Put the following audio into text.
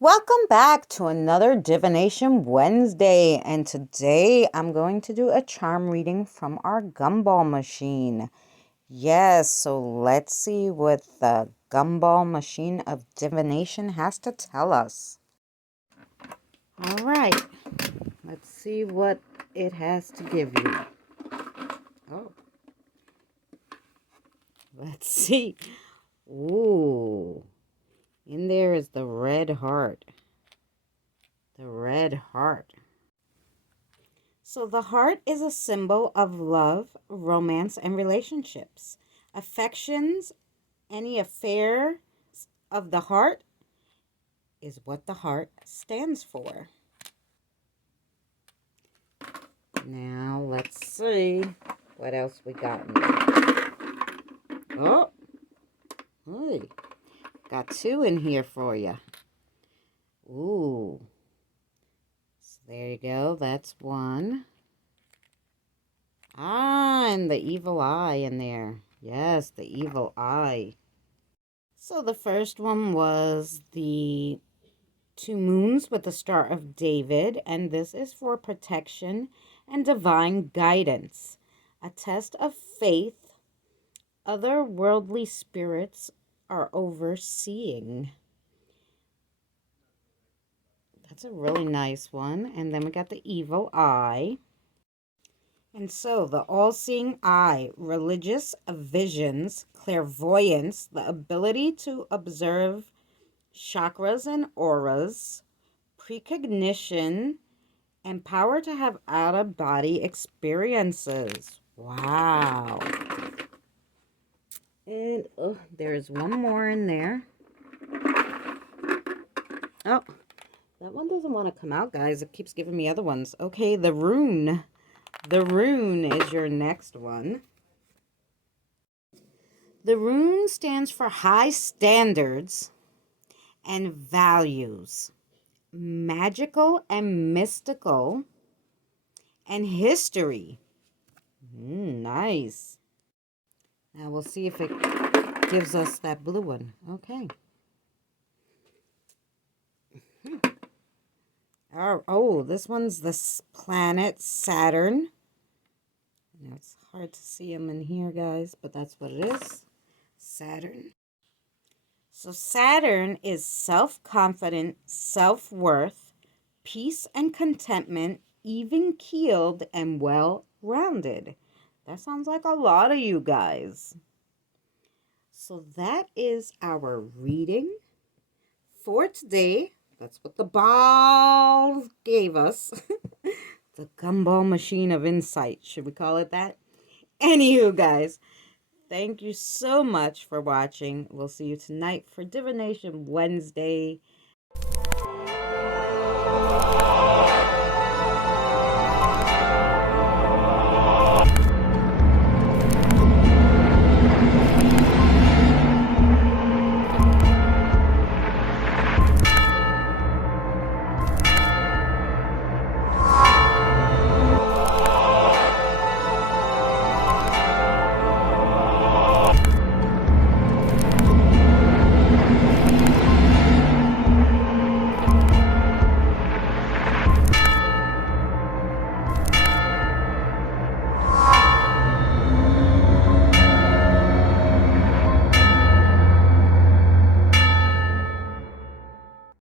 Welcome back to another Divination Wednesday, and today I'm going to do a charm reading from our Gumball Machine. Yes, so let's see what the Gumball Machine of Divination has to tell us. All right, let's see what it has to give you. Oh, let's see. Ooh, in there is the red heart. The red heart. So the heart is a symbol of love, romance, and relationships. Affections, any affair of the heart is what the heart stands for. Now let's see what else we got in there. Oh, hey, got two in here for you. Ooh. So there you go. That's one. Ah, and the evil eye in there. Yes, the evil eye. So the first one was the two moons with the Star of David, and this is for protection and divine guidance. A test of faith. Other worldly spirits are overseeing. That's a really nice one. And then we got the evil eye. And so the all-seeing eye, religious visions, clairvoyance, the ability to observe chakras and auras, precognition, and power to have out-of-body experiences. Wow. And there is one more in there. Oh, that one doesn't want to come out, guys. It keeps giving me other ones. Okay, the rune. The rune is your next one. The rune stands for high standards and values, magical and mystical, and history. Nice. Now we'll see if it gives us that blue one. Okay. Oh, this one's the planet Saturn. Now it's hard to see him in here, guys, but that's what it is. Saturn. So Saturn is self-confident, self-worth, peace and contentment, even-keeled, and well-rounded. That sounds like a lot of you guys. So that is our reading for today. That's what the ball gave us. The Gumball Machine of Insight. Should we call it that? Anywho, guys, thank you so much for watching. We'll see you tonight for Divination Wednesday.